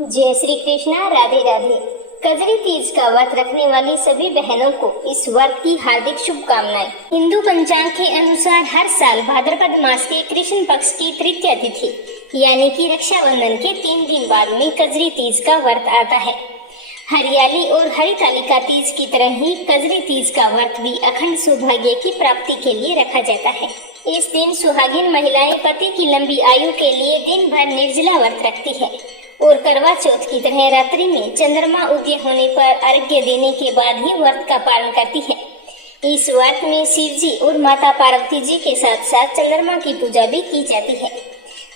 जय श्री कृष्णा। राधे राधे। कजरी तीज का व्रत रखने वाली सभी बहनों को इस व्रत की हार्दिक शुभकामनाएं। हिंदू पंचांग के अनुसार हर साल भाद्रपद मास के कृष्ण पक्ष की तृतीया तिथि यानी कि रक्षाबंधन के 3 दिन बाद में कजरी तीज का व्रत आता है। हरियाली और हरितालिका तीज की तरह ही कजरी तीज का व्रत भी अखंड सौभाग्य की प्राप्ति के लिए रखा जाता है। इस दिन सुहागिन महिलाएं पति की लंबी आयु के लिए दिन भर निर्जला व्रत रखती है और करवा चौथ की तरह रात्रि में चंद्रमा उदय होने पर अर्घ्य देने के बाद ही व्रत का पालन करती है। इस व्रत में शिव जी और माता पार्वती जी के साथ साथ चंद्रमा की पूजा भी की जाती है।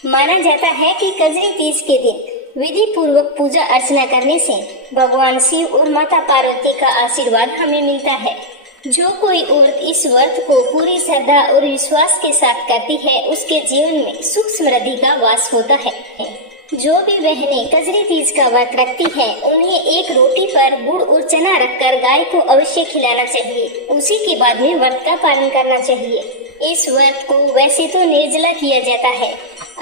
माना जाता है कि कजरी तीज के दिन विधि पूर्वक पूजा अर्चना करने से भगवान शिव और माता पार्वती का आशीर्वाद हमें मिलता है। जो कोई औरत इस व्रत को पूरी श्रद्धा और विश्वास के साथ करती है, उसके जीवन में सुख समृद्धि का वास होता है। जो भी बहनें कजरी तीज का व्रत रखती हैं, उन्हें एक रोटी पर गुड़ और चना रखकर गाय को अवश्य खिलाना चाहिए। उसी के बाद में व्रत का पालन करना चाहिए। इस व्रत को वैसे तो निर्जला किया जाता है।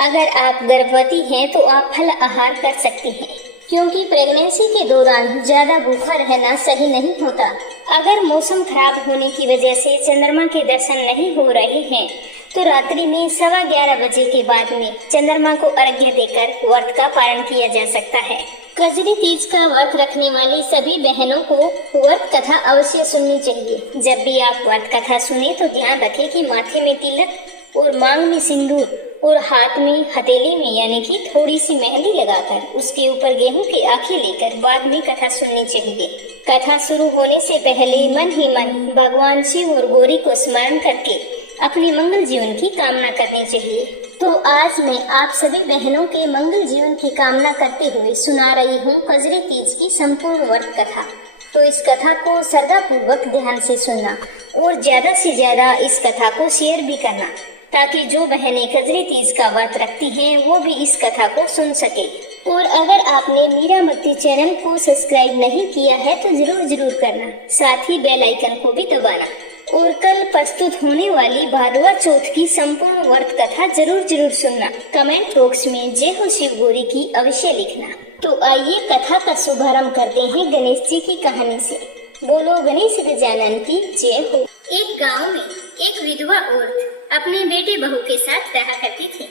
अगर आप गर्भवती हैं तो आप फल आहार कर सकती हैं, क्योंकि प्रेगनेंसी के दौरान ज्यादा भूखा रहना सही नहीं होता। अगर मौसम खराब होने की वजह से चंद्रमा के दर्शन नहीं हो रहे हैं तो रात्रि में 11:15 बजे के बाद में चंद्रमा को अर्घ्य देकर व्रत का पालन किया जा सकता है। कजरी तीज का व्रत रखने वाली सभी बहनों को व्रत कथा अवश्य सुननी चाहिए। जब भी आप व्रत कथा सुने तो ध्यान रखें कि माथे में तिलक और मांग में सिंदूर और हाथ में हथेली में यानी कि थोड़ी सी मेहंदी लगाकर उसके ऊपर गेहूं की आंखें लेकर बाद में कथा सुननी चाहिए। कथा शुरू होने से पहले मन ही मन भगवान शिव और गौरी को स्मरण करके अपने मंगल जीवन की कामना करनी चाहिए। तो आज मैं आप सभी बहनों के मंगल जीवन की कामना करते हुए सुना रही हूँ कजरी तीज की संपूर्ण व्रत कथा। तो इस कथा को श्रद्धा पूर्वक ध्यान से सुनना और ज्यादा से ज्यादा इस कथा को शेयर भी करना, ताकि जो बहनें कजरी तीज का व्रत रखती हैं वो भी इस कथा को सुन सके। और अगर आपने मीरा भक्ति चैनल को सब्सक्राइब नहीं किया है तो जरूर करना, साथ ही बेल आइकन को भी दबाना। और कल प्रस्तुत होने वाली भादवा चौथ की संपूर्ण व्रत कथा जरूर सुनना। कमेंट बॉक्स में जय हो शिव गौरी की अवश्य लिखना। तो आइए कथा का शुभारंभ करते हैं गणेश जी की कहानी से। बोलो गणेश गजानन की जय हो। एक गांव में एक विधवा औरत अपने बेटे बहू के साथ रहा करती थी।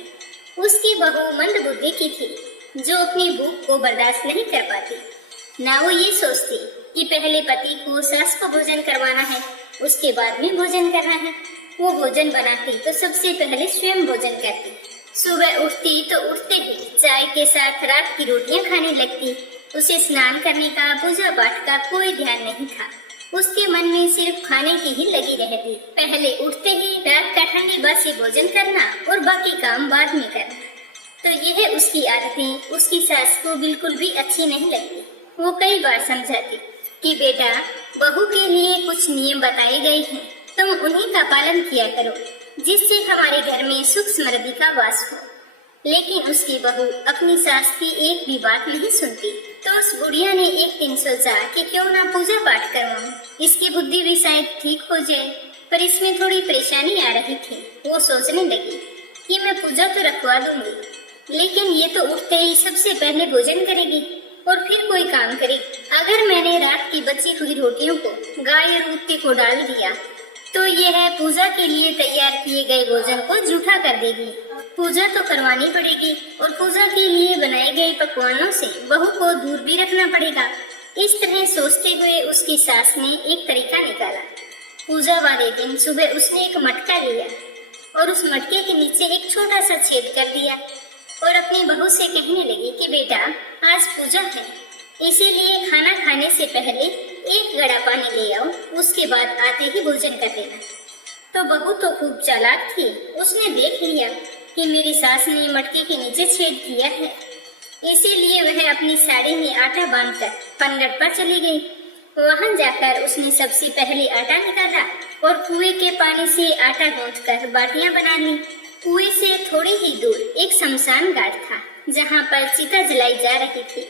उसकी बहू मंद बुद्धि की थी, जो अपनी भूख को बर्दाश्त नहीं कर पाती। ना वो ये सोचती कि पहले पति को सास को भोजन करवाना है, उसके बाद में भोजन करना है। वो भोजन बनाती तो सबसे पहले स्वयं भोजन करती। सुबह उठती तो उठते ही चाय के साथ रात की रोटियां खाने लगती। उसे स्नान करने का, पूजा पाठ का कोई ध्यान नहीं था। उसके मन में सिर्फ खाने की ही लगी रहती। पहले उठते ही रात का ठंडी बासी भोजन करना और बाकी काम बाद में करना। तो यह उसकी आदतें उसकी सास को बिल्कुल भी अच्छी नहीं लगती। वो कई बार समझाती कि बेटा, बहू के लिए कुछ नियम बताए गए हैं, तुम उन्हीं का पालन किया करो, जिससे हमारे घर में सुख समृद्धि का वास हो। लेकिन उसकी बहू अपनी सास की एक भी बात नहीं सुनती। तो उस बुढ़िया ने एक दिन सोचा कि क्यों ना पूजा पाठ करवाऊं, इसकी बुद्धि भी शायद ठीक हो जाए। पर इसमें थोड़ी परेशानी आ रही थी। वो सोचने लगी कि मैं पूजा तो रखवा दूंगी, लेकिन ये तो उठते ही सबसे पहले भोजन करेगी और फिर कोई काम करेगी। अगर मैंने रात की बची हुई रोटियों को गाय और कुत्ते को डाल दिया तो यह पूजा के लिए तैयार किए गए भोजन को जूठा कर देगी। पूजा तो करवानी पड़ेगी और पूजा के लिए बनाए गए पकवानों से बहू को दूर भी रखना पड़ेगा। इस तरह सोचते हुए उसकी सास ने एक तरीका निकाला। पूजा वाले दिन सुबह उसने एक मटका लिया और उस मटके के नीचे एक छोटा सा छेद कर दिया और अपनी बहू से कहने लगी कि बेटा, आज पूजा है, इसीलिए खाना खाने से पहले एक गड़ा पानी ले आओ, उसके बाद आते ही भोजन कर देना। तो बहू तो खूब चालाक थी। उसने देख लिया कि मेरी सास ने मटके के नीचे छेद किया है, इसीलिए वह अपनी साड़ी में आटा बांधकर पनघट पर चली गई। वहां जाकर उसने सबसे पहले आटा निकाला और कुएं के पानी से आटा गूंथकर बाटियां बना ली। कुएं से थोड़ी ही दूर एक शमशान घाट था, जहाँ पर चिता जलाई जा रही थी।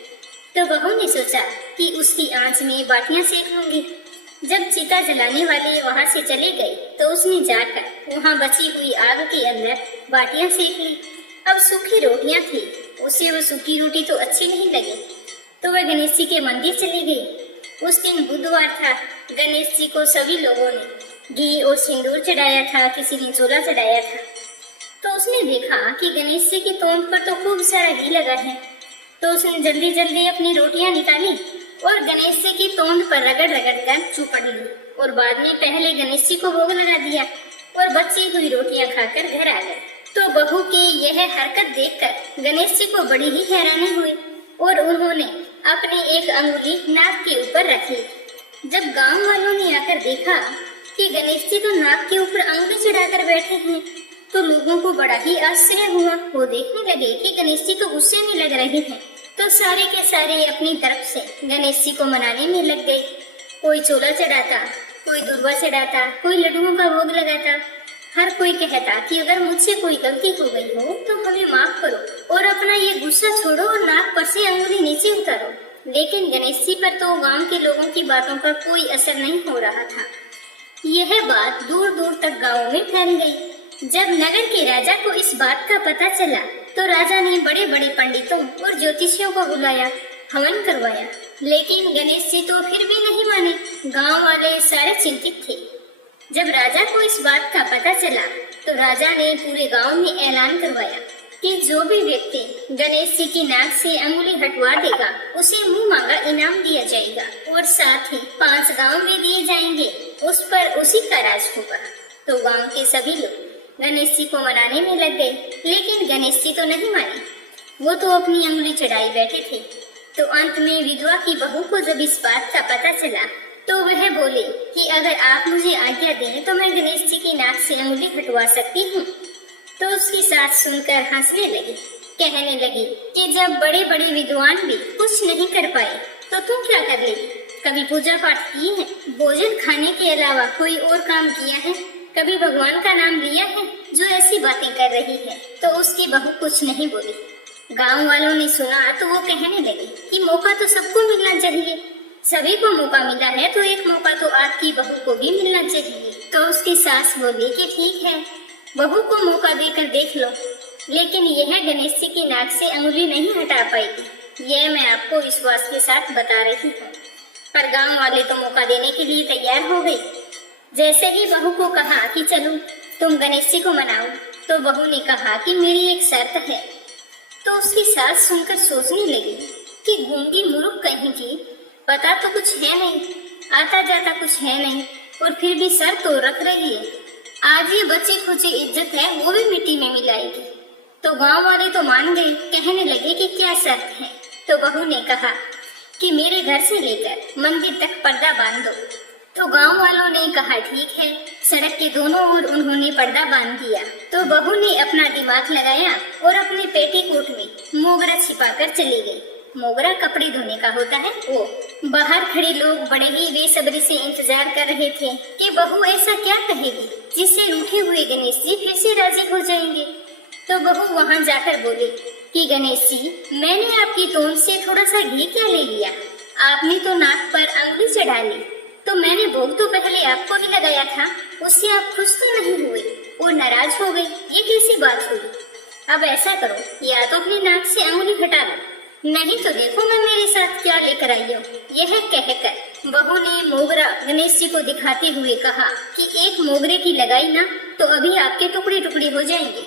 तो बहू ने सोचा कि उसकी आंच में बाटियां सेक लूंगी। जब चिता जलाने वाले वहां से चले गए तो उसने जाकर वहां बची हुई आग के अंदर बाटियां सेक ली। अब सूखी रोटियां थी उसे वो सूखी रोटी तो अच्छी नहीं लगी, तो वह गणेश जी के मंदिर चली गई। उस दिन बुधवार था। गणेश जी को सभी लोगों ने घी और सिंदूर चढ़ाया था, किसी ने चोला चढ़ाया था। तो उसने देखा कि गणेश जी की तोंद पर तो खूब सारा घी लगा है, तो उसने जल्दी जल्दी अपनी रोटियां निकाली और गणेश जी की तोंद पर रगड़ रगड़ कर चुपड़ ली और बाद में पहले गणेश जी को भोग लगा दिया और बची हुई रोटियां खाकर घर आ गए। तो बहू की यह हरकत देखकर गणेश जी को बड़ी ही हैरानी हुई और उन्होंने अपनी एक अंगुली नाक के ऊपर रख ली। जब गांव वालों ने आकर देखा कि गणेश जी तो नाक के ऊपर अंगुली चढ़ाकर बैठे हैं, तो लोगों को बड़ा ही आश्चर्य हुआ। वो देखने लगे कि गणेश जी तो गुस्से में लग रहे हैं, तो सारे के सारे अपनी तरफ से गणेश जी को मनाने में लग गए। कोई चोला चढ़ाता, कोई दूर्वा चढ़ाता, कोई लड्डुओं का भोग लगाता। हर कोई कहता कि अगर मुझसे कोई गलती हो गई हो तो हमें माफ करो और अपना ये गुस्सा छोड़ो और नाक पर से अंगुली नीचे उतारो। लेकिन गणेश जी पर तो गांव के लोगों की बातों का कोई असर नहीं हो रहा था। यह बात दूर दूर तक गाँव में फैल गई। जब नगर के राजा को इस बात का पता चला, तो राजा ने बड़े बड़े पंडितों और ज्योतिषियों को बुलाया, हवन करवाया, लेकिन गणेश जी तो फिर भी नहीं माने। गांव वाले सारे चिंतित थे। जब राजा को इस बात का पता चला, तो राजा ने पूरे गांव में ऐलान करवाया कि जो भी व्यक्ति गणेश जी की नाक से अंगुली हटवा देगा, उसे मुंह मांगा इनाम दिया जाएगा और साथ ही 5 गांव में दिए जाएंगे, उस पर उसी का राज होगा। तो गांव के सभी लोग गणेश जी को मनाने में लग गए, लेकिन गणेश जी तो नहीं माने। वो तो अपनी अंगुली चढ़ाई बैठे थे। तो अंत में विधवा की बहू को जब इस बात का पता चला, तो वह बोले कि अगर आप मुझे आज्ञा दें तो मैं गणेश जी की नाक से अंगुली हटवा सकती हूँ। तो उसकी सास सुनकर हंसने लगी, कहने लगी कि जब बड़े बड़े विद्वान भी कुछ नहीं कर पाए तो तुम क्या कर लेगी? कभी पूजा पाठ की है? भोजन खाने के अलावा कोई और काम किया है? कभी भगवान का नाम लिया है जो ऐसी बातें कर रही है? तो उसकी बहू कुछ नहीं बोली। गांव वालों ने सुना तो वो कहने लगे कि मौका तो सबको मिलना चाहिए, सभी को मौका मिला है तो एक मौका तो आपकी बहू को भी मिलना चाहिए। तो उसकी सास बोली कि ठीक है, बहू को मौका देकर देख लो, लेकिन यह गणेश जी की नाक से अंगुली नहीं हटा पाएगी, यह मैं आपको विश्वास के साथ बता रही हूँ। पर गांव वाले तो मौका देने के लिए तैयार हो गए। जैसे ही बहू को कहा कि चलो तुम गणेश जी को मनाओ, तो बहू ने कहा कि मेरी एक शर्त है। तो उसकी सास सुनकर सोचने लगी कि गूंगी मुर्ख कहीं की, पता तो कुछ है नहीं, आता जाता कुछ है नहीं, और फिर भी शर्त तो रख रही है। आज ये बची खुची इज्जत है वो भी मिट्टी में मिलाएगी। तो गांव वाले तो मान गए, कहने लगे कि क्या शर्त है। तो बहू ने कहा कि मेरे घर से लेकर मंदिर तक पर्दा बांध दो। तो गांव वालों ने कहा ठीक है। सड़क के दोनों ओर उन्होंने पर्दा बांध दिया। तो बहू ने अपना दिमाग लगाया और अपने पेटीकोट में मोगरा छिपाकर चली गई। मोगरा कपड़े धोने का होता है वो। बाहर खड़े लोग बड़े ही बेसब्री से इंतजार कर रहे थे कि बहू ऐसा क्या कहेगी जिससे रूठे हुए गणेश जी फिर से राजी हो जाएंगे। तो बहू वहां जाकर बोली कि गणेश जी, मैंने आपकी तोंद से थोड़ा सा घी क्या ले लिया, आपने तो नाक पर अंगुली चढ़ा ली, तो मैंने भोग तो पहले आपको ही लगाया था, उससे आप खुश तो नहीं हुए और नाराज हो गई, ये कैसी बात हुई? अब ऐसा करो, या तो अपनी नाक से अंगुली हटा लो, नहीं तो देखो मैं मेरे साथ क्या लेकर आई हूँ। यह कहकर बहू ने मोगरा गणेश जी को दिखाते हुए कहा कि एक मोगरे की लगाई ना तो अभी आपके टुकड़े टुकड़े हो जाएंगे।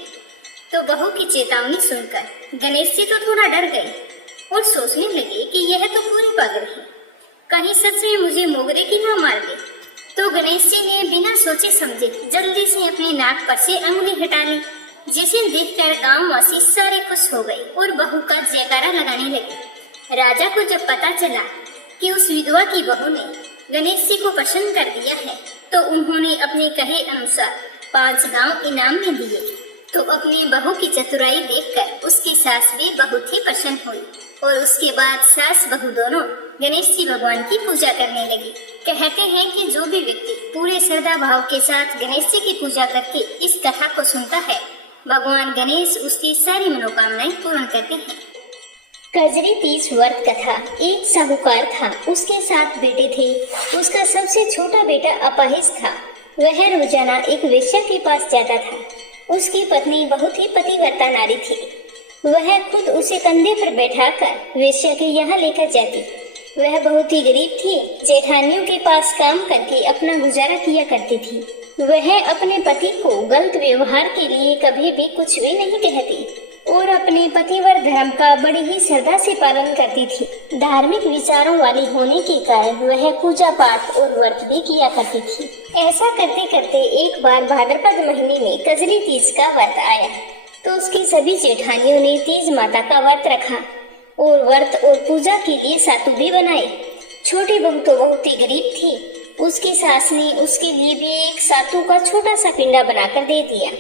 तो बहू की चेतावनी सुनकर गणेश जी तो थोड़ा डर गए और सोचने लगे कि यह तो पूरी पागल है, कहीं सच में मुझे मोगरे की ना मार दे। तो गणेश जी ने बिना सोचे समझे जल्दी से अपनी नाक पर से अंगुली हटा ली, जिसे देखकर गांववासी सारे खुश हो गए और बहू का जयकारा लगाने लगे। राजा को जब पता चला कि उस विधवा की बहू ने गणेश जी को पसंद कर दिया है, तो उन्होंने अपने कहे अनुसार 5 गांव इनाम में दिए। तो अपनी बहू की चतुराई देखकर उसकी सास भी बहुत ही प्रसन्न हुई और उसके बाद सास बहू दोनों गणेश जी भगवान की पूजा करने लगी। कहते हैं कि जो भी व्यक्ति पूरे श्रद्धा भाव के साथ गणेश जी की पूजा करके इस कथा को सुनता है, भगवान गणेश उसकी सारी मनोकामनाएं पूर्ण करते हैं। कजरी तीज व्रत कथा। एक साहूकार था, उसके 7 बेटे थे। उसका सबसे छोटा बेटा अपाहिज था। वह रोजाना एक वेश्या के पास जाता था। उसकी पत्नी बहुत ही पतिव्रता नारी थी। वह खुद उसे कंधे पर बैठाकर वेश्या के यहाँ लेकर जाती। वह बहुत ही गरीब थी, जेठानियों के पास काम करके अपना गुजारा किया करती थी। वह अपने पति को गलत व्यवहार के लिए कभी भी कुछ भी नहीं कहती और अपने पतिव्रत धर्म का बड़ी ही श्रद्धा से पालन करती थी। धार्मिक विचारों वाली होने के कारण वह पूजा पाठ और व्रत भी किया करती थी। ऐसा करते करते एक बार भाद्रपद महीने में कजरी तीज का व्रत आया तो उसकी सभी जेठानियों ने तीज माता का व्रत रखा और व्रत और पूजा के लिए सातु भी बनाए। छोटी बहू तो बहुत ही गरीब थी, उसकी सास ने उसके लिए भी एक सातु का छोटा सा पिंडा बनाकर दे दिया।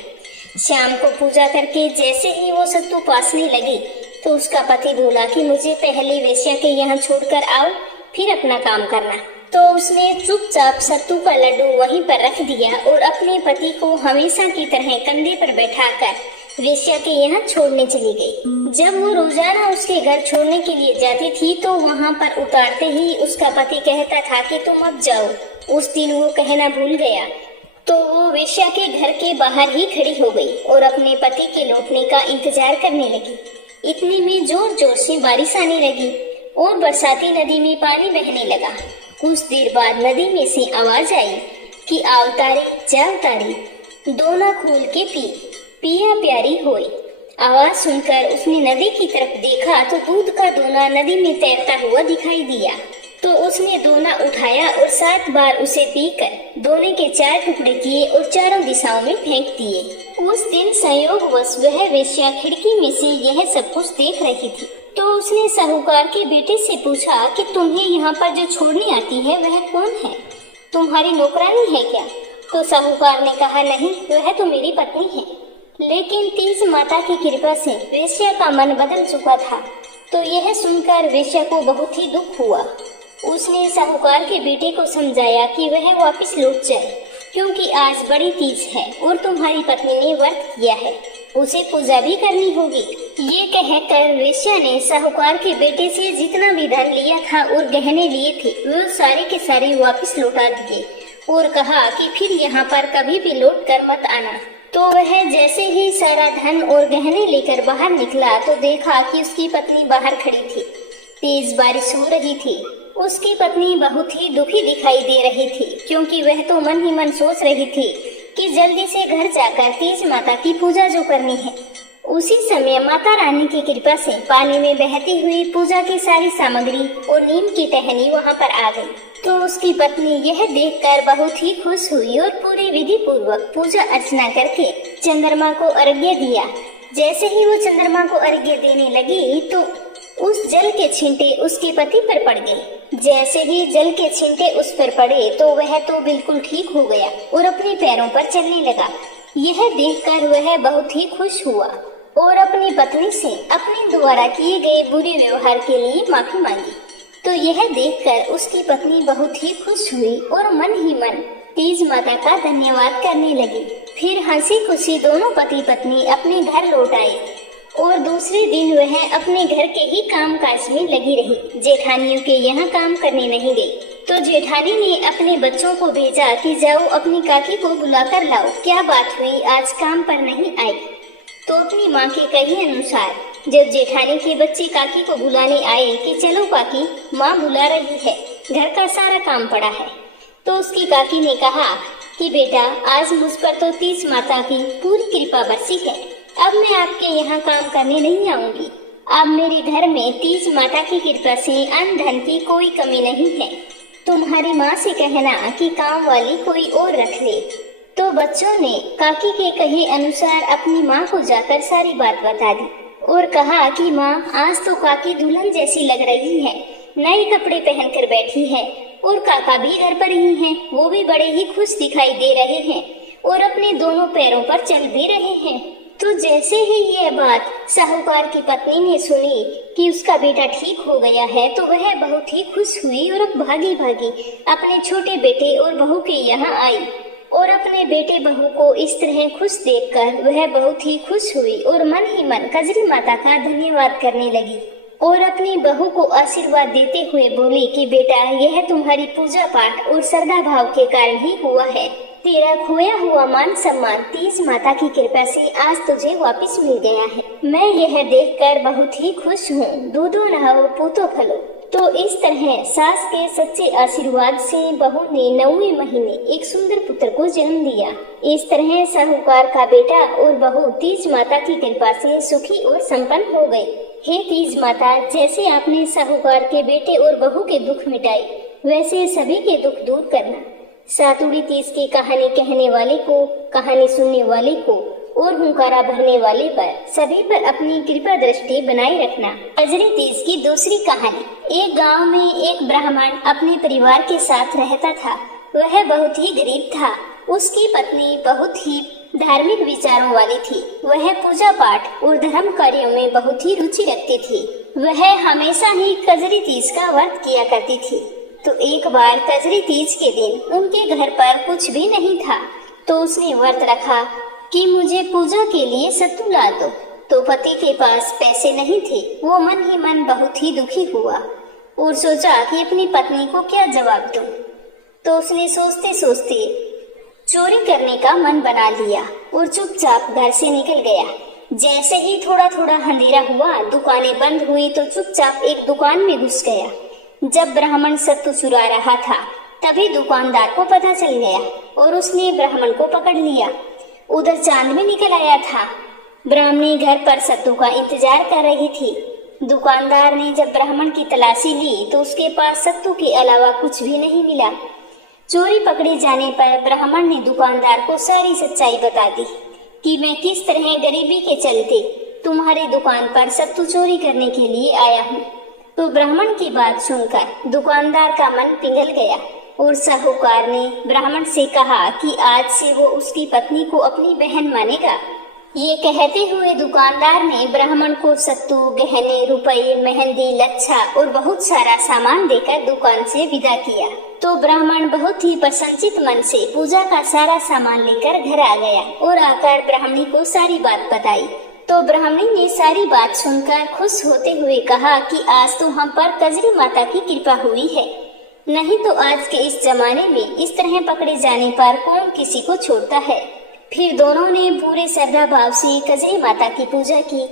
शाम को पूजा करके जैसे ही वो सत्तू पासने लगी तो उसका पति बोला कि मुझे पहले वेश्या के यहाँ छोड़कर आओ, फिर अपना काम करना। तो उसने चुपचाप सत्तू का लड्डू वहीं पर रख दिया और अपने पति को हमेशा की तरह कंधे पर बैठाकर वेश्या के यहाँ छोड़ने चली गई। जब वो रोजाना उसके घर छोड़ने के लिए जाती थी तो वहाँ पर उतारते ही उसका पति कहता था कि तुम अब जाओ। उस दिन वो कहना भूल गया तो वो वेश्या के घर के बाहर ही खड़ी हो गई और अपने पति के लौटने का इंतजार करने लगी। इतने में जोर जोर से बारिश आने लगी और बरसाती नदी में पानी बहने लगा। कुछ देर बाद नदी में से आवाज आई कि आओ तारी जाओ तारी, दोना खोल के पी, पिया प्यारी होई। आवाज सुनकर उसने नदी की तरफ देखा तो दूध का दोना नदी में तैरता हुआ दिखाई दिया। तो उसने दोना उठाया और 7 बार उसे पीकर दोने के 4 टुकड़े किए और चारों दिशाओं में फेंक दिए। उस दिन संयोगवश वह वेश्या खिड़की में से यह सब कुछ देख रही थी। तो उसने साहूकार के बेटे से पूछा कि तुम्हें यहाँ पर जो छोड़ने आती है वह कौन है, तुम्हारी नौकरानी है क्या? तो साहूकार ने कहा नहीं, वह तो मेरी पत्नी है। लेकिन तीज माता की कृपा से वेश्या का मन बदल चुका था। तो यह सुनकर वेश्या को बहुत ही दुख हुआ। उसने साहूकार के बेटे को समझाया कि वह वापस लौट जाए क्योंकि आज बड़ी तीज है और तुम्हारी पत्नी ने व्रत किया है, उसे पूजा भी करनी होगी। ये कहकर वेश्या ने साहूकार के बेटे से जितना भी धन लिया था और गहने लिए थे वो सारे के सारे वापस लौटा दिए और कहा कि फिर यहाँ पर कभी भी लौट कर मत आना। तो वह जैसे ही सारा धन और गहने लेकर बाहर निकला तो देखा कि उसकी पत्नी बाहर खड़ी थी। तेज बारिश हो रही थी। उसकी पत्नी बहुत ही दुखी दिखाई दे रही थी क्योंकि वह तो मन ही मन सोच रही थी कि जल्दी से घर जाकर तीज माता की पूजा जो करनी है। उसी समय माता रानी की कृपा से पानी में बहती हुई पूजा की सारी सामग्री और नीम की टहनी वहाँ पर आ गई। तो उसकी पत्नी यह देखकर बहुत ही खुश हुई और पूरी विधि पूर्वक पूजा अर्चना करके चंद्रमा को अर्घ्य दिया। जैसे ही वो चंद्रमा को अर्घ्य देने लगी तो उस जल के छींटे उसके पति पर पड़ गए। जैसे ही जल के छींटे उस पर पड़े तो वह तो बिल्कुल ठीक हो गया और अपने पैरों पर चलने लगा। यह देखकर वह बहुत ही खुश हुआ और अपनी पत्नी से अपने द्वारा किए गए बुरे व्यवहार के लिए माफी मांगी। तो यह देखकर उसकी पत्नी बहुत ही खुश हुई और मन ही मन तीज माता का धन्यवाद करने लगी। फिर हंसी खुशी दोनों पति पत्नी अपने घर लौट आए और दूसरे दिन वह अपने घर के ही काम काज में लगी रही, जेठानियों के यहाँ काम करने नहीं गई। तो जेठानी ने अपने बच्चों को भेजा कि जाओ अपनी काकी को बुलाकर लाओ, क्या बात हुई आज काम पर नहीं आई। तो अपनी माँ के कहे अनुसार जब जेठानी के बच्चे काकी को बुलाने आए कि चलो काकी, माँ बुला रही है, घर का सारा काम पड़ा है। तो उसकी काकी ने कहा कि बेटा आज मुझ पर तो तीज माता की पूरी कृपा बरसी है, अब मैं आपके यहाँ काम करने नहीं आऊंगी। अब मेरे घर में तीज माता की कृपा से अन्न धन की कोई कमी नहीं है। तुम्हारी माँ से कहना कि काम वाली कोई और रख ले। तो बच्चों ने काकी के कहे अनुसार अपनी माँ को जाकर सारी बात बता दी और कहा कि माँ आज तो काकी दुल्हन जैसी लग रही है, नए कपड़े पहनकर बैठी है और काका भी घर पर ही हैं, वो भी बड़े ही खुश दिखाई दे रहे हैं और अपने दोनों पैरों पर चल भी रहे हैं। तो जैसे ही यह बात साहूकार की पत्नी ने सुनी कि उसका बेटा ठीक हो गया है तो वह बहुत ही खुश हुई और भागी भागी अपने छोटे बेटे और बहू के यहाँ आई और अपने बेटे बहू को इस तरह खुश देखकर वह बहुत ही खुश हुई और मन ही मन कजरी माता का धन्यवाद करने लगी और अपनी बहू को आशीर्वाद देते हुए बोली कि बेटा यह तुम्हारी पूजा पाठ और श्रद्धा भाव के कारण ही हुआ है। तेरा खोया हुआ मान सम्मान तीज माता की कृपा से आज तुझे वापस मिल गया है। मैं यह देखकर बहुत ही खुश हूँ। दूधो नहाओ पूतो फलो। तो इस तरह सास के सच्चे आशीर्वाद से बहू ने 9वें महीने एक सुंदर पुत्र को जन्म दिया। इस तरह साहूकार का बेटा और बहू तीज माता की कृपा से सुखी और संपन्न हो गए। हे तीज माता, जैसे आपने साहूकार के बेटे और बहू के दुख मिटाए, वैसे सभी के दुख दूर करना। सातुड़ी तीज की कहानी कहने वाले को, कहानी सुनने वाले को और हुंकारा भरने वाले पर सभी पर अपनी कृपा दृष्टि बनाए रखना। कजरी तीज की दूसरी कहानी। एक गांव में एक ब्राह्मण अपने परिवार के साथ रहता था। वह बहुत ही गरीब था। उसकी पत्नी बहुत ही धार्मिक विचारों वाली थी। वह पूजा पाठ और धर्म कार्यों में बहुत ही रुचि रखती थी। वह हमेशा ही कजरी तीज का व्रत किया करती थी। तो एक बार कजरी तीज के दिन उनके घर पर कुछ भी नहीं था, तो उसने व्रत रखा कि मुझे पूजा के लिए सत्तू ला दो। तो पति के पास पैसे नहीं थे। वो मन ही मन बहुत ही दुखी हुआ और सोचा कि अपनी पत्नी को क्या जवाब दूं। तो उसने सोचते सोचते चोरी करने का मन बना लिया और चुपचाप घर से निकल गया। जैसे ही थोड़ा थोड़ा अंधेरा हुआ, दुकानें बंद हुई, तो चुपचाप एक दुकान में घुस गया। जब ब्राह्मण सत्तू चुरा रहा था, तभी दुकानदार को पता चल गया और उसने ब्राह्मण को पकड़ लिया। उधर चांद भी निकल आया था। ब्राह्मणी घर पर सत्तू का इंतजार कर रही थी। दुकानदार ने जब ब्राह्मण की तलाशी ली तो उसके पास सत्तू के अलावा कुछ भी नहीं मिला। चोरी पकड़े जाने पर ब्राह्मण ने दुकानदार को सारी सच्चाई बता दी कि मैं किस तरह गरीबी के चलते तुम्हारी दुकान पर सत्तू चोरी करने के लिए आया हूँ। तो ब्राह्मण की बात सुनकर दुकानदार का मन पिघल गया और साहूकार ने ब्राह्मण से कहा कि आज से वो उसकी पत्नी को अपनी बहन मानेगा। ये कहते हुए दुकानदार ने ब्राह्मण को सत्तू, गहने, रुपए, मेहंदी, लच्छा और बहुत सारा सामान देकर दुकान से विदा किया। तो ब्राह्मण बहुत ही प्रसन्नचित मन से पूजा का सारा सामान लेकर घर आ गया और आकर ब्राह्मणी को सारी बात बताई। तो ब्राह्मणी ने सारी बात सुनकर खुश होते हुए कहा कि आज तो हम पर कजरी माता की कृपा हुई है, नहीं तो आज के इस जमाने में इस तरह पकड़े जाने पर कौन किसी को छोड़ता है। फिर दोनों ने पूरे श्रद्धा भाव से कजरी माता की पूजा की,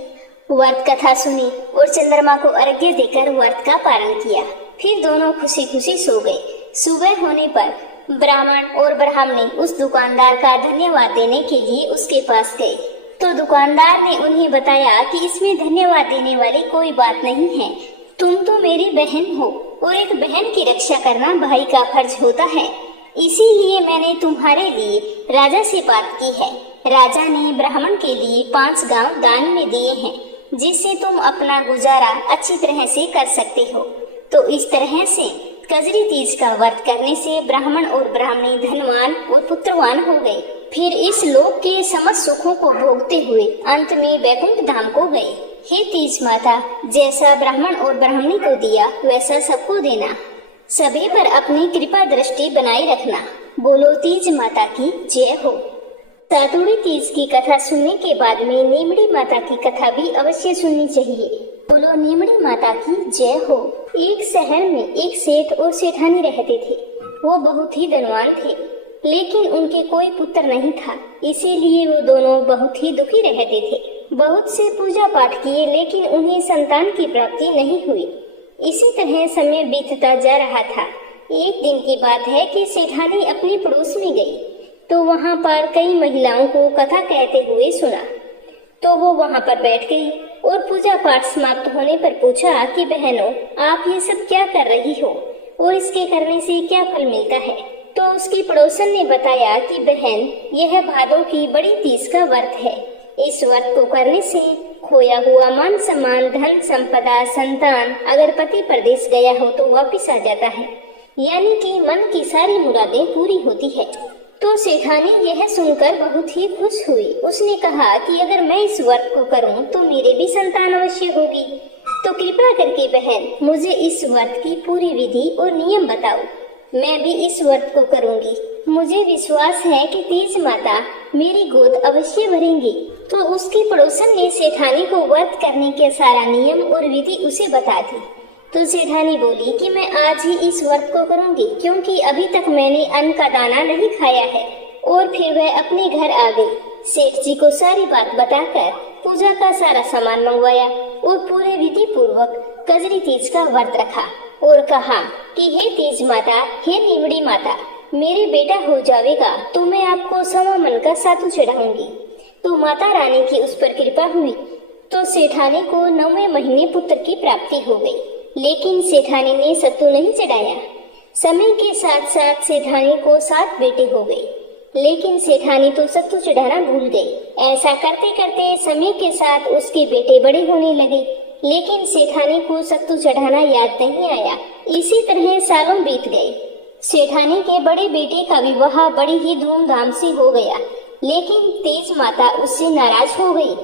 व्रत कथा सुनी और चंद्रमा को अर्घ्य देकर व्रत का पारण किया। फिर दोनों खुशी खुशी सो गए। सुबह होने पर ब्राह्मण और ब्राह्मणी उस दुकानदार का धन्यवाद देने के लिए उसके पास गए। तो दुकानदार ने उन्हें बताया कि इसमें धन्यवाद देने वाली कोई बात नहीं है। तुम तो मेरी बहन हो और एक बहन की रक्षा करना भाई का फर्ज होता है। इसीलिए मैंने तुम्हारे लिए राजा से बात की है। राजा ने ब्राह्मण के लिए 5 गांव दान में दिए हैं, जिससे तुम अपना गुजारा अच्छी तरह से कर सकते हो। तो इस तरह से कजरी तीज का व्रत करने से ब्राह्मण और ब्राह्मणी धनवान और पुत्रवान हो गए। फिर इस लोक के समस्त सुखों को भोगते हुए अंत में वैकुंठ धाम को गए। हे तीज माता, जैसा ब्राह्मण और ब्राह्मणी को दिया वैसा सबको देना। सभी पर अपनी कृपा दृष्टि बनाए रखना। बोलो तीज माता की जय हो। सातुड़ी तीज की कथा सुनने के बाद में नीमड़ी माता की कथा भी अवश्य सुननी चाहिए। बोलो नीमड़ी माता की जय हो। एक शहर में एक सेठ और सेठानी रहते थे। वो बहुत ही धनवान थे, लेकिन उनके कोई पुत्र नहीं था। इसीलिए वो दोनों बहुत ही दुखी रहते थे। बहुत से पूजा पाठ किए, लेकिन उन्हें संतान की प्राप्ति नहीं हुई। इसी तरह समय बीतता जा रहा था। एक दिन की बात है कि सेठानी अपने पड़ोस में गई, तो वहाँ पर कई महिलाओं को कथा कहते हुए सुना। तो वो वहाँ पर बैठ गई और पूजा पाठ समाप्त होने पर पूछा कि बहनों, आप ये सब क्या कर रही हो और इसके करने से क्या फल मिलता है। तो उसकी पड़ोसन ने बताया कि बहन, यह भादों की बड़ी तीज का व्रत है। इस व्रत को करने से खोया हुआ मान सम्मान, धन संपदा, संतान, अगर पति परदेश गया हो तो वापिस आ जाता है, यानी कि मन की सारी मुरादें पूरी होती है। तो सेठानी यह सुनकर बहुत ही खुश हुई। उसने कहा कि अगर मैं इस व्रत को करूं तो मेरे भी संतान अवश्य होगी। तो कृपा करके बहन, मुझे इस व्रत की पूरी विधि और नियम बताओ। मैं भी इस व्रत को करूंगी। मुझे विश्वास है कि तीज माता मेरी गोद अवश्य भरेंगी। तो उसकी पड़ोसन ने सेठानी को व्रत करने के सारा नियम और विधि उसे बता दी। तो सेठानी बोली कि मैं आज ही इस व्रत को करूंगी, क्योंकि अभी तक मैंने अन्न का दाना नहीं खाया है। और फिर वह अपने घर आ गई। सेठ जी को सारी बात बताकर पूजा का सारा सामान मंगवाया और पूरे विधि पूर्वक कजरी तीज का व्रत रखा और कहा कि हे तीज माता, हे नीमड़ी माता, मेरे बेटा हो जाएगा तो मैं आपको सवा मन का सातू चढ़ाऊंगी। तो माता रानी की उस पर कृपा हुई तो सेठानी को 9वें महीने पुत्र की प्राप्ति हो गई। लेकिन सेठानी ने सत्तू नहीं चढ़ाया। समय के साथ साथ सेठानी को 7 बेटे हो गए, लेकिन सेठानी तो सत्तू चढ़ाना भूल गई। ऐसा करते करते समय के साथ उसके बेटे बड़े होने लगे, लेकिन सेठानी को सत्तू चढ़ाना याद नहीं आया। इसी तरह सालों बीत गए। सेठानी के बड़े बेटे का विवाह बड़ी ही धूमधाम से हो गया, लेकिन तेज माता उससे नाराज हो गई।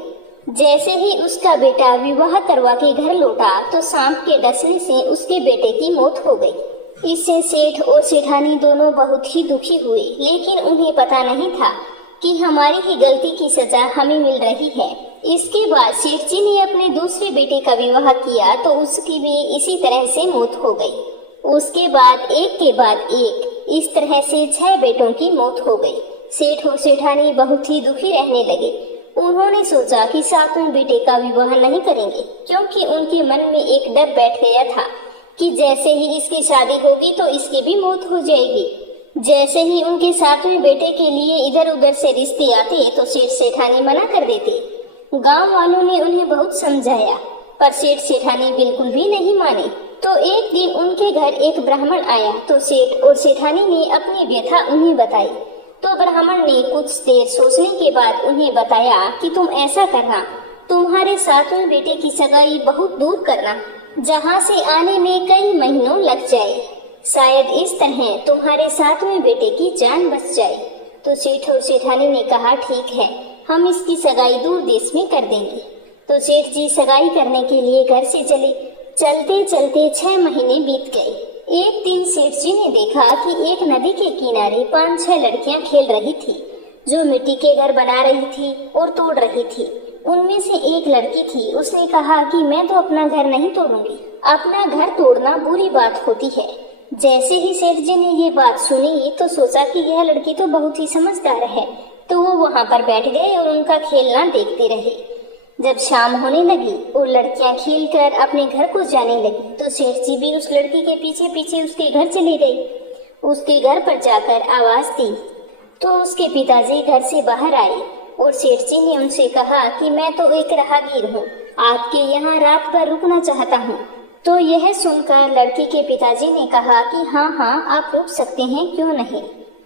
जैसे ही उसका बेटा विवाह करवा के घर लौटा तो सांप के डसने से उसके बेटे की मौत हो गई। इससे सेठ और सेठानी दोनों बहुत ही दुखी हुए, लेकिन उन्हें पता नहीं था कि हमारी ही गलती की सजा हमें मिल रही है। इसके बाद सेठ जी ने अपने दूसरे बेटे का विवाह किया तो उसकी भी इसी तरह से मौत हो गई। उसके बाद एक के बाद एक इस तरह से 6 बेटों की मौत हो गई। सेठ और सेठानी बहुत ही दुखी रहने लगे। उन्होंने सोचा कि 7वें बेटे का विवाह नहीं करेंगे, क्योंकि उनके मन में एक डर बैठ गया था कि जैसे ही इसकी शादी होगी तो इसकी भी मौत हो जाएगी। जैसे ही उनके 7वें बेटे के लिए इधर उधर से रिश्ते आते तो सेठ सेठानी मना कर देते। गांव वालों ने उन्हें बहुत समझाया, पर सेठ सेठानी बिल्कुल भी नहीं माने। तो एक दिन उनके घर एक ब्राह्मण आया तो सेठ और सेठानी ने अपनी व्यथा उन्हें बताई। तो ब्राह्मण ने कुछ देर सोचने के बाद उन्हें बताया कि तुम ऐसा करना, तुम्हारे 7वें बेटे की सगाई बहुत दूर करना, जहाँ से आने में कई महीनों लग जाए। शायद इस तरह तुम्हारे 7वें बेटे की जान बच जाए। तो सेठ और सेठानी ने कहा ठीक है, हम इसकी सगाई दूर देश में कर देंगे। तो सेठ जी सगाई करने के लिए घर से चले। चलते चलते 6 महीने बीत गए। एक दिन सेठ जी ने देखा कि एक नदी के किनारे 5-6 लड़कियां खेल रही थी, जो मिट्टी के घर बना रही थी और तोड़ रही थी। उनमें से एक लड़की थी, उसने कहा कि मैं तो अपना घर नहीं तोड़ूंगी, अपना घर तोड़ना बुरी बात होती है। जैसे ही सेठ जी ने ये बात सुनी तो सोचा कि यह लड़की तो बहुत ही समझदार है, तो वो वहाँ पर बैठ गए और उनका खेलना देखते रहे। जब शाम होने लगी और लड़कियां खेलकर अपने घर को जाने लगी तो सेठ जी भी उस लड़की के पीछे पीछे उसके घर चले गए। उसके घर पर जाकर आवाज दी तो उसके पिताजी घर से बाहर आए और सेठ जी ने उनसे कहा कि मैं तो एक राहगीर हूँ, आपके यहाँ रात भर रुकना चाहता हूँ। तो यह सुनकर लड़की के पिताजी ने कहा कि हाँ हाँ, आप रुक सकते हैं, क्यों नहीं।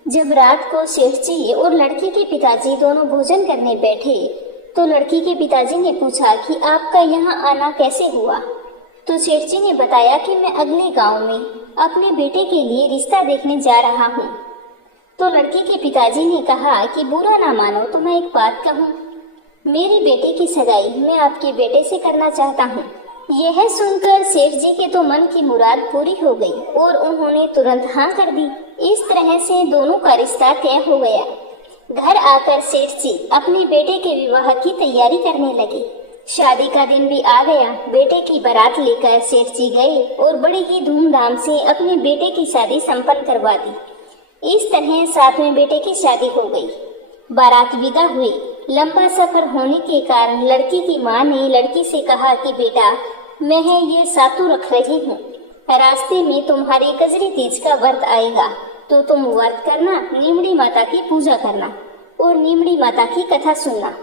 जब रात को सेठ जी और लड़की के पिताजी दोनों भोजन करने बैठे तो लड़की के पिताजी ने पूछा कि आपका यहाँ आना कैसे हुआ। तो सेठ जी ने बताया कि मैं अगले गांव में अपने बेटे के लिए रिश्ता देखने जा रहा हूँ। तो लड़की के पिताजी ने कहा कि बुरा ना मानो तो मैं एक बात कहूँ, मेरे बेटे की सगाई मैं आपके बेटे से करना चाहता हूँ। यह सुनकर सेठ जी के तो मन की मुराद पूरी हो गई और उन्होंने तुरंत हाँ कर दी। इस तरह से दोनों का रिश्ता तय हो गया। घर आकर सेठ जी अपने बेटे के विवाह की तैयारी करने लगे। शादी का दिन भी आ गया। बेटे की बारात लेकर सेठ जी गए और बड़े ही धूमधाम से अपने बेटे की शादी संपन्न करवा दी। इस तरह 7वें बेटे की शादी हो गई। बारात विदा हुई। लंबा सफर होने के कारण लड़की की माँ ने लड़की से कहा कि बेटा, मैं ये सातू रख रही हूँ, रास्ते में तुम्हारे कजरी तीज का व्रत आएगा तो तुम व्रत करना, नीमड़ी माता की पूजा करना और नीमड़ी माता की कथा सुनना।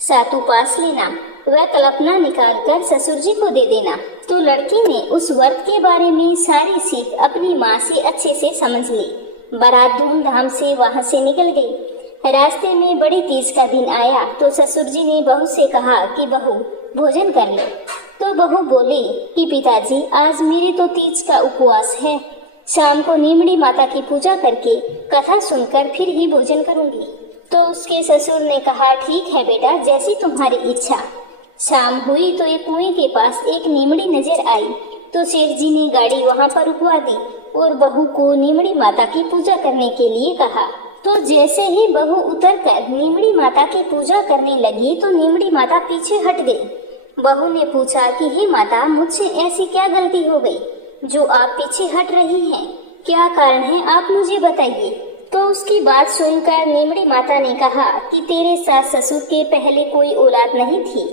सातू पास लेना, वह कल्पना निकाल कर ससुर जी को दे देना। तो लड़की ने उस व्रत के बारे में सारी सीख अपनी माँ से अच्छे से समझ ली। बारात धूमधाम से वहाँ से निकल गई। रास्ते में बड़ी तीज का दिन आया तो ससुर जी ने बहू से कहा कि बहू भोजन कर लो। तो बहू बोली कि पिताजी, आज मेरे तो तीज का उपवास है, शाम को नीमड़ी माता की पूजा करके कथा सुनकर फिर ही भोजन करूंगी। तो उसके ससुर ने कहा ठीक है बेटा, जैसी तुम्हारी इच्छा। शाम हुई तो एक कुएं के पास एक नीमड़ी नजर आई तो सेठ जी ने गाड़ी वहां पर रुकवा दी और बहू को नीमड़ी माता की पूजा करने के लिए कहा। तो जैसे ही बहू उतरकर नीमड़ी माता की पूजा करने लगी तो नीमड़ी माता पीछे हट गई। बहू ने पूछा कि हे माता, मुझसे ऐसी क्या गलती हो गई जो आप पीछे हट रही हैं? क्या कारण है, आप मुझे बताइए। तो उसकी बात सुनकर नीमड़ी माता ने कहा कि तेरे सास ससुर के पहले कोई औलाद नहीं थी,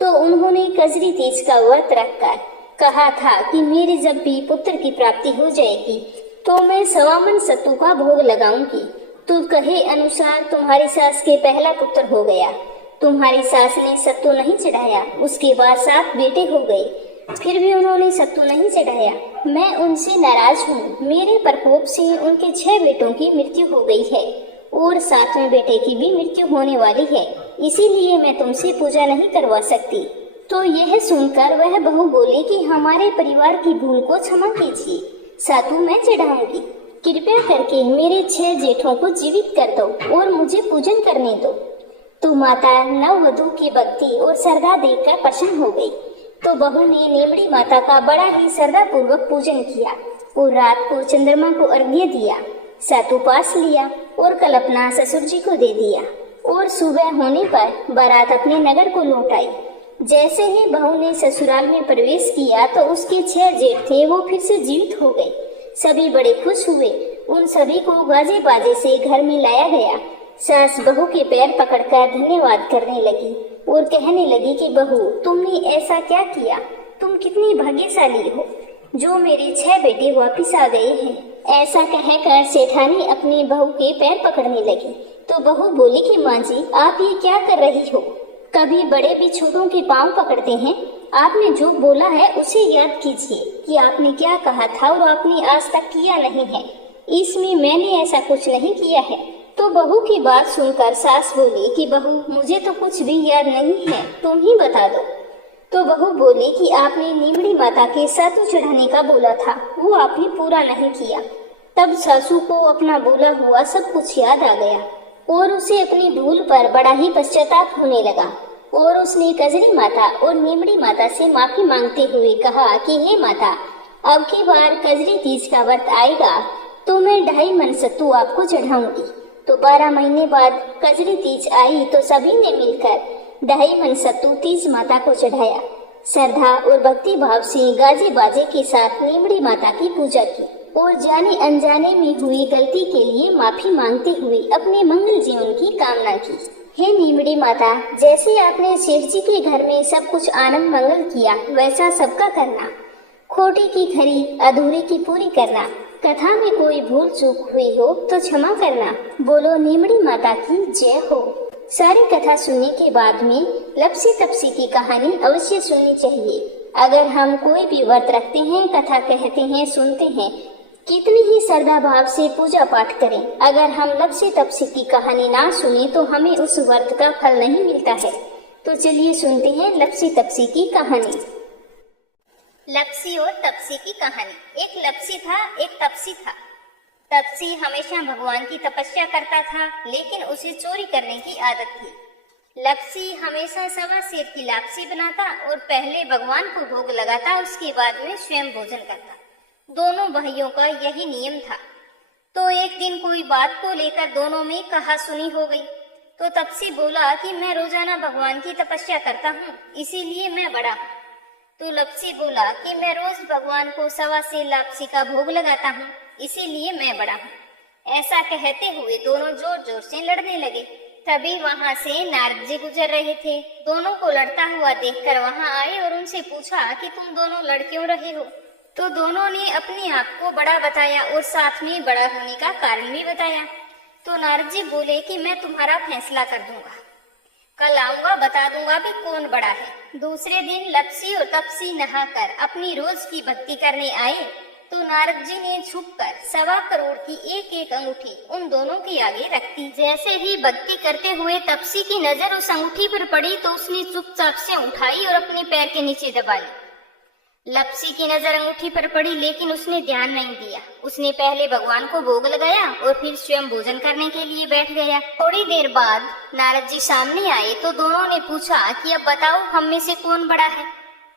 तो उन्होंने कजरी तीज का व्रत रखकर कहा था कि मेरे जब भी पुत्र की प्राप्ति हो जाएगी तो मैं 1.25 मन सत्तू का भोग लगाऊंगी। तू कहे अनुसार तुम्हारी सास के पहला पुत्र हो गया। तुम्हारी सास ने सत्तू नहीं चढ़ाया, उसके बाद 7 बेटे हो गए, फिर भी उन्होंने सत्तू नहीं चढ़ाया। मैं उनसे नाराज हूँ। मेरे प्रकोप से उनके 6 बेटों की मृत्यु हो गई है और 7वें बेटे की भी मृत्यु होने वाली है, इसीलिए मैं तुमसे पूजा नहीं करवा सकती। तो यह सुनकर वह बहू बोली कि हमारे परिवार की भूल को क्षमा कीजिए, सत्तू मैं चढ़ाऊंगी। कृपया करके मेरे 6 जेठों को जीवित कर दो और मुझे पूजन करने दो। तो माता नववधू की भक्ति और श्रद्धा देखकर प्रसन्न हो गई। तो बहू ने नीमड़ी माता का बड़ा ही श्रद्धा पूर्वक पूजन किया और रात को चंद्रमा को अर्घ्य दिया, सत्तू पास लिया और कल अपना ससुर जी को दे दिया और सुबह होने पर बारात अपने नगर को लौट आई। जैसे ही बहू ने ससुराल में प्रवेश किया तो उसके 6 जेठ थे वो फिर से जीवित हो गए। सभी बड़े खुश हुए। उन सभी को गाजे बाजे से घर में लाया गया। सास बहू के पैर पकड़कर धन्यवाद करने लगी और कहने लगी कि बहू तुमने ऐसा क्या किया, तुम कितनी भाग्यशाली हो जो मेरे 6 बेटे वापिस आ गए हैं। ऐसा कहकर सेठानी अपनी बहू के पैर पकड़ने लगी। तो बहू बोली कि माँ जी आप ये क्या कर रही हो, कभी बड़े भी छोटों के पांव पकड़ते हैं। आपने जो बोला है उसे याद कीजिए कि आपने क्या कहा था और आपने आज तक किया नहीं है। इसमें मैंने ऐसा कुछ नहीं किया है। तो बहू की बात सुनकर सास बोली कि बहू मुझे तो कुछ भी याद नहीं है, तुम ही बता दो। तो बहू बोली कि आपने नीमड़ी माता के सत्तू चढ़ाने का बोला था, वो आपने पूरा नहीं किया। तब सासू को अपना बोला हुआ सब कुछ याद आ गया और उसे अपनी भूल पर बड़ा ही पश्चाताप होने लगा और उसने कजरी माता और नीमड़ी माता से माफी मांगते हुए कहा कि हे माता, अब की बार कजरी तीज का व्रत आएगा तो मैं 2.5 मन सत्तू आपको चढ़ाऊंगी। तो 12 महीने बाद कजरी तीज आई तो सभी ने मिलकर 2.5 मन सत्तू तीज माता को चढ़ाया। श्रद्धा और भक्ति भाव से गाजे बाजे के साथ नीमड़ी माता की पूजा की और जाने अनजाने में हुई गलती के लिए माफी मांगते हुए अपने मंगल जीवन की कामना की। हे नीमड़ी माता, जैसे आपने सेठ जी के घर में सब कुछ आनंद मंगल किया वैसा सबका करना, खोटी की खरी अधूरी की पूरी करना, कथा में कोई भूल चूक हुई हो तो क्षमा करना। बोलो नीमड़ी माता की जय हो। सारी कथा सुनने के बाद में लपसी तपसी की कहानी अवश्य सुननी चाहिए। अगर हम कोई भी व्रत रखते हैं, कथा कहते हैं, सुनते हैं, कितनी ही श्रद्धा भाव से पूजा पाठ करें, अगर हम लपसी तपसी की कहानी ना सुने तो हमें उस व्रत का फल नहीं मिलता है। तो चलिए सुनते हैं लपसी तपसी की कहानी। लपसी और तपसी की कहानी। एक लपसी था, एक तपसी था। तपसी हमेशा भगवान की तपस्या करता था, लेकिन उसे चोरी करने की आदत थी। लपसी हमेशा 1.25 सेर की लापसी बनाता और पहले भगवान को भोग लगाता, उसके बाद में स्वयं भोजन करता। दोनों भाइयों का यही नियम था। तो एक दिन कोई बात को लेकर दोनों में कहा सुनी हो गई। तो तपसी बोला कि मैं रोजाना भगवान की तपस्या करता हूँ, इसीलिए मैं बड़ा हूँ। तो लपसी बोला कि मैं रोज भगवान को 1.25 सेर लापसी का भोग लगाता हूँ, इसीलिए मैं बड़ा हूँ। ऐसा कहते हुए दोनों जोर जोर से लड़ने लगे। तभी वहाँ से नारद जी गुजर रहे थे। दोनों को लड़ता हुआ देखकर वहाँ आए और उनसे पूछा कि तुम दोनों लड़ क्यों रहे हो। तो दोनों ने अपने आप को बड़ा बताया और साथ में बड़ा होने का कारण भी बताया। तो नारद जी बोले कि मैं तुम्हारा फैसला कर दूंगा, कल आऊंगा, बता दूंगा भी कौन बड़ा है। दूसरे दिन लपसी और तपसी नहाकर अपनी रोज की भक्ति करने आए। तो नारद जी ने छुपकर 1.25 करोड़ की एक एक अंगूठी उन दोनों के आगे रख दी। जैसे ही भक्ति करते हुए तपसी की नजर उस अंगूठी पर पड़ी तो उसने चुपचाप से उठाई और अपने पैर के नीचे दबा ली। लपसी की नजर अंगूठी पर पड़ी, लेकिन उसने ध्यान नहीं दिया। उसने पहले भगवान को भोग लगाया और फिर स्वयं भोजन करने के लिए बैठ गया। थोड़ी देर बाद नारद जी सामने आए तो दोनों ने पूछा कि अब बताओ हम में से कौन बड़ा है।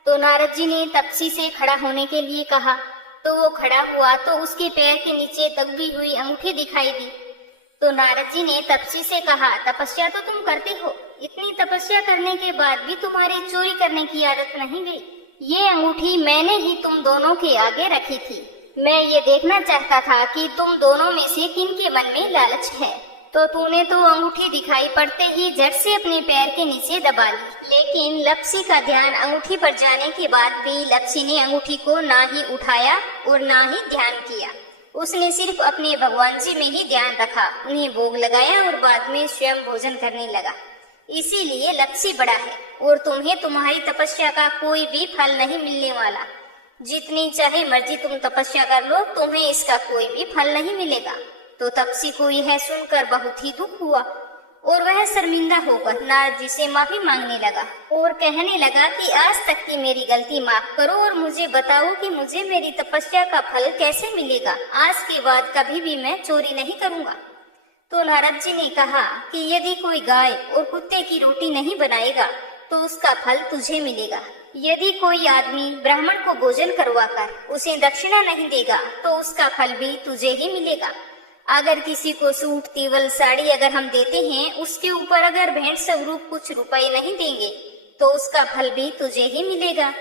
तो नारद जी ने तपसी से खड़ा होने के लिए कहा। तो वो खड़ा हुआ तो उसके पैर के नीचे दबी हुई अंगूठी दिखाई दी। तो नारद जी ने तपसी से कहा, तपस्या तो तुम करते हो, इतनी तपस्या करने के बाद भी तुम्हारी चोरी करने की आदत नहीं गई। ये अंगूठी मैंने ही तुम दोनों के आगे रखी थी। मैं ये देखना चाहता था कि तुम दोनों में से किनके मन में लालच है। तो तूने तो अंगूठी दिखाई पड़ते ही झट से अपने पैर के नीचे दबा ली। लेकिन लप्सी का ध्यान अंगूठी पर जाने के बाद भी लप्सी ने अंगूठी को ना ही उठाया और ना ही ध्यान किया। उसने सिर्फ अपने भगवान जी में ही ध्यान रखा, उन्हें भोग लगाया और बाद में स्वयं भोजन करने लगा। इसीलिए लप्सी बड़ा है और तुम्हें तुम्हारी तपस्या का कोई भी फल नहीं मिलने वाला। जितनी चाहे मर्जी तुम तपस्या कर लो, तुम्हें इसका कोई भी फल नहीं मिलेगा। तो तपसी को यह सुनकर बहुत ही दुख हुआ और वह शर्मिंदा होकर नारद जी से माफी मांगने लगा और कहने लगा कि आज तक की मेरी गलती माफ करो और मुझे बताओ कि मुझे मेरी तपस्या का फल कैसे मिलेगा। आज के बाद कभी भी मैं चोरी नहीं करूंगा। तो नारद जी ने कहा कि यदि कोई गाय और कुत्ते की रोटी नहीं बनाएगा तो उसका फल तुझे मिलेगा। यदि कोई आदमी ब्राह्मण को भोजन करवाकर उसे दक्षिणा नहीं देगा तो उसका फल भी तुझे ही मिलेगा। अगर किसी को सूट, तीवल, साड़ी अगर हम देते हैं, उसके ऊपर अगर भेंट स्वरूप कुछ रुपए नहीं देंगे तो उसका फल भी तुझे ही मिलेगा।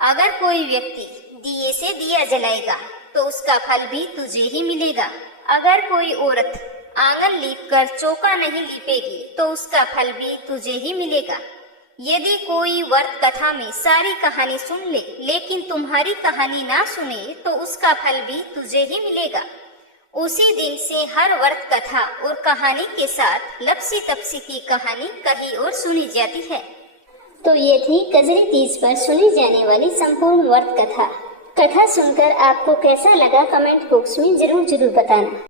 अगर कोई व्यक्ति दिए से दिया जलाएगा तो उसका फल भी तुझे ही मिलेगा। अगर कोई औरत आंगन लीपकर चौका नहीं लीपेगी तो उसका फल भी तुझे ही मिलेगा। यदि कोई व्रत कथा में सारी कहानी सुन ले लेकिन तुम्हारी कहानी ना सुने तो उसका फल भी तुझे ही मिलेगा। उसी दिन से हर व्रत कथा और कहानी के साथ लप्सी तपसी की कहानी कहीं और सुनी जाती है। तो ये थी कजरी तीज पर सुनी जाने वाली संपूर्ण व्रत कथा। कथा सुनकर आपको कैसा लगा कमेंट बॉक्स में जरूर बताना।